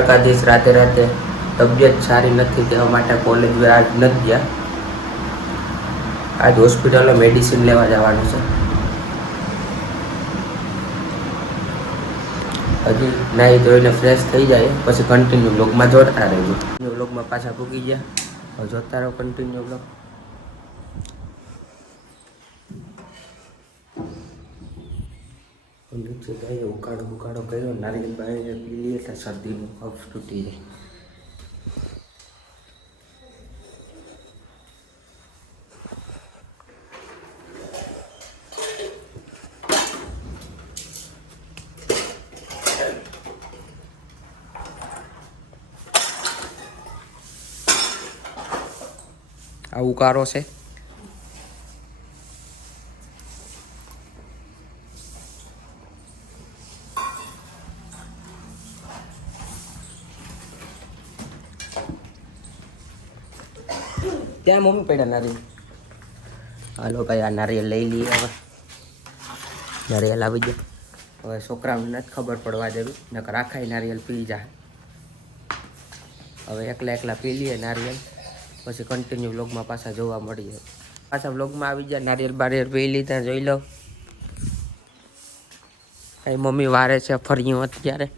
દ્વારકાધીશ રાતે રાતે તબિયત સારી નથી તેવા માટે કોલેજ આજ નથી ગયા. આજ હોસ્પિટલે મેડિસિન લેવા જવાનું છે. હજી નાહી ધોઈને ફ્રેશ થઈ જાય, પછી કન્ટિન્યુ બ્લોગમાં જોડતા રહેજો. બ્લોગમાં પાછા ભૂકી ગયા. જોતા રહો કન્ટિન્યુ બ્લોગ નીચે જઈએ ઉકાળો ઉકાળો કર્યો નારિયેળ બારિયેળ પી લઈએ એટલે શરદીનું કફ તૂટી જાય. આ ઉકાળો છે. ત્યાં મમ્મી પડ્યા નારિયેળ હાલો ભાઈ આ નારિયેળ લઈ લઈએ હવે. નારિયેલ આવી ગયા. હવે છોકરાઓને નથી ખબર પડવા દેવી નકર આખાય નારિયેળ પી જાય. હવે એકલા એકલા પી લઈએ નારિયેળ પછી કન્ટિન્યુ વ્લોગમાં પાછા જોવા મળીએ. પાછા વ્લોગમાં આવી જાય નારિયેળ બારિયેળ પી લીધા જોઈ લો. કઈ મમ્મી વારે છે ફર્યું અત્યારે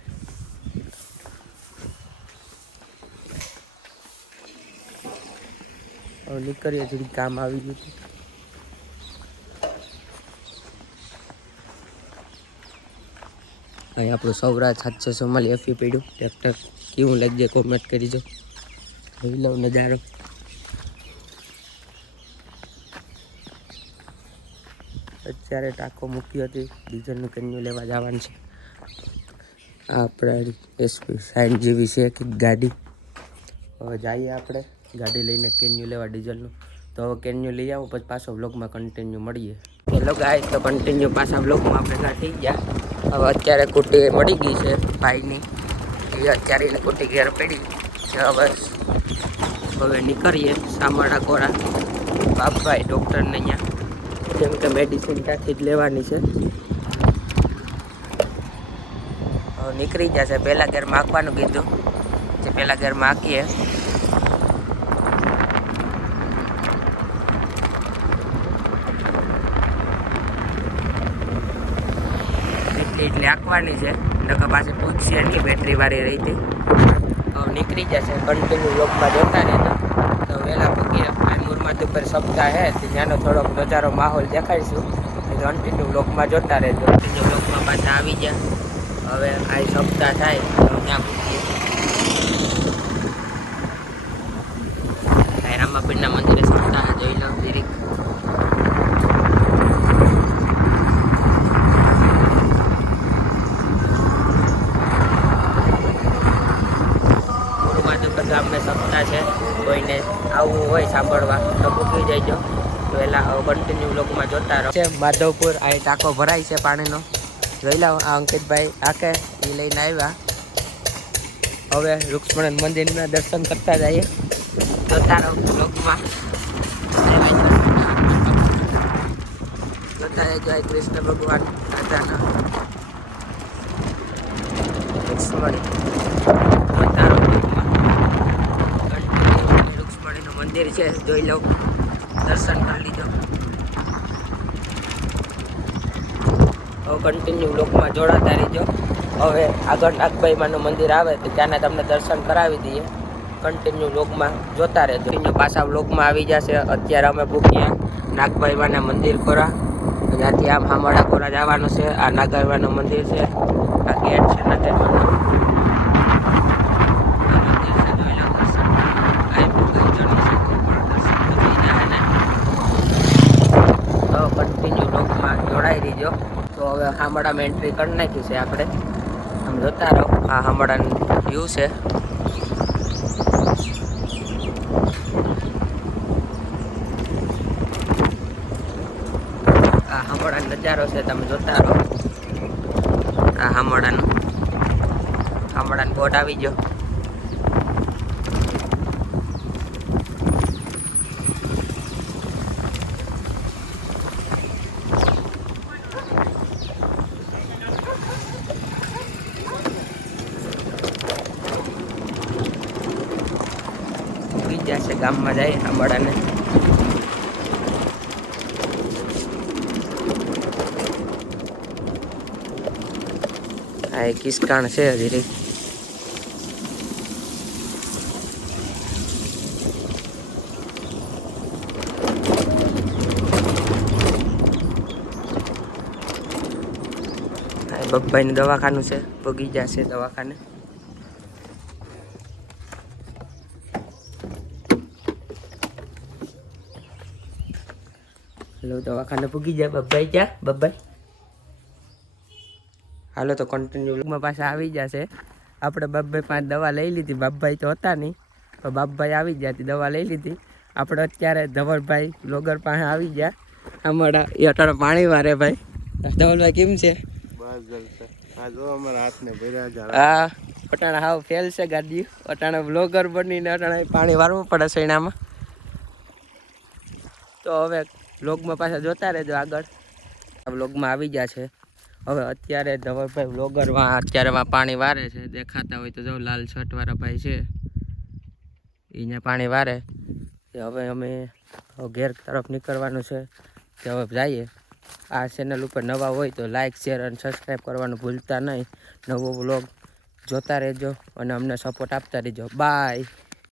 હવે નીકળીએ થોડી કામ આવી ગયું. અહીં આપણું સૌરાજ સાતસો સોમાલી એફી પડ્યું. ટ્રેક્ટર કેવું લાગજે કોમેન્ટ કરીજો. જોઈ લઉં નજારો. અત્યારે ટાંકો મૂકી હતી ડીઝલનું કેન્યુ લેવા જવાનું છે. આપણે એસપી સાઈન જેવી છે કે ગાડી. હવે જઈએ આપણે, ગાડી લઈને કેન્યુ લેવા ડીઝલનું. તો હવે કેન્યુ લઈ આવું, પછી પાછો બ્લોગમાં કન્ટિન્યુ મળીએ. હેલો ગાય તો કન્ટિન્યુ પાછા બ્લોગમાં આપણે થઈ ગયા. હવે અત્યારે કુટી મળી ગઈ છે ભાઈની. એ અત્યારે એને કુટી ઘેર પડી. હવે હવે નીકળીએ સામાડા કોરા. બાપભાઈ ડૉક્ટરને અહીંયા. કેમ કે મેડિસિન ત્યાંથી જ લેવાની છે. નીકળી જશે પહેલાં ઘેર માખવાનું કીધું. જે પહેલાં ઘેર માખીએ. એટલે આંકવાની છે, નકર પાછી પૂછશે નહીં બેટરી વાળી રહી હવે નીકળી જશે કન્ટિન્યુ લોકમાં જતા રહેતા તો વહેલા પગીએ તો ઉપર સપ્તાહ હે, તો ત્યાંનો થોડોક નજારો માહોલ દેખાડીશું. તો કન્ટિન્યુ લોકમાં જોતા રહેજો. કન્ટિન્યુ લોકમાં પાછા આવી ગયા. હવે આ સપ્તાહ થાય તો ત્યાં પૂગીએ રામાપીરના મંદિરે સપ્તાહ જોઈ લો ગુરુમાધુપર ગામને સપ્તાહ છે. કોઈને આવવું હોય સાંભળવા તો પૂકી જઈજો વહેલા કન્ટિન્યુ લોકમાં જોતા રહો. છે માધવપુર, આ ટાંકો ભરાય છે પાણીનો. જોઈ લાવો. આ અંકિતભાઈ આકે, એ લઈને આવ્યા. હવે રૂક્ષ્મણ મંદિરના દર્શન કરતા જઈએ. જોતા રહો લોકમાં. જોતા જય કૃષ્ણ ભગવાન રાધાના રૂક્ષ્મણીનું મંદિર છે. જોઈ લો. દર્શન કરી લીધો. કન્ટિન્યુ લોકમાં જોડાતા રહીજો. હવે આગળ નાગભાઈમાંનું મંદિર આવે તો ત્યાંના તમને દર્શન કરાવી દઈએ. કન્ટિન્યુ લોકમાં જોતા રહેજો. કન્ટિન્યુ પાછા લોકમાં આવી જશે. અત્યારે અમે ભૂખ્યા. નાગભાઈમાના મંદિર ખોરા. ત્યાંથી આમ હામડા ખોરા જવાનું છે. આ નાગભાઈમાંનું મંદિર છે. આ ગેટ છે નથી કન્ટિન્યુ લોકમાં જોડાઈ રહીજો. હવે હામડામાં એન્ટ્રી કરી નાખી છે આપણે. આમ જોતા રહો, આ હામડાનું વ્યૂ છે. આ હામડાનો નજારો છે, તમે જોતા રહો. આ હામડાનું, હામડાનો બોટ આવી ગયો ગયા છે ગામમાં જાય આંબાડાને. આ એક કિસકાણ છે હજી બબ્બાઈનું દવાખાનું છે બગીચા છે દવાખાને. હેલો દવાખાને પૂગી જાય બબ્બાઈ ક્યાં બબ્બાઈ હાલો તો કન્ટિન્યુમાં પાછા આવી જશે આપણે બાપભાઈ પાંચ દવા લઈ લીધી બાપભાઈ તો હતા નહીં તો બાપભાઈ આવી ગયા હતી દવા લઈ લીધી આપણે અત્યારે ધવલભાઈ લોગર પાસે આવી ગયા અમારા એ અટાણે પાણી મારે ભાઈ ધવલભાઈ કેમ છે બસ જલસે અમારા હાથને હા અટાણે હાવ ફેલ છે ગાડી અટાણે બ્લોગર બનીને અટાણે પાણી વારવું પડે છે એનામાં તો હવે વ્લોગમાં પાછા જોતા રહેજો આગળ. વ્લોગમાં આવી ગયા છે. હવે અત્યારે ધવલભાઈ વ્લોગરમાં અત્યારે પાણી વારે છે. દેખાતા હોય તો જો, લાલ શર્ટ વાળા ભાઈ છે. એને પાણી વારે. હવે અમે ઘેર તરફ નીકળવાનું છે. કે હવે જઈએ. આ ચેનલ ઉપર નવા હોય તો લાઇક શેર અને સબસ્ક્રાઈબ કરવાનું ભૂલતા નહીં. નવો વ્લોગ જોતા રહેજો અને અમને સપોર્ટ આપતા રહેજો. બાય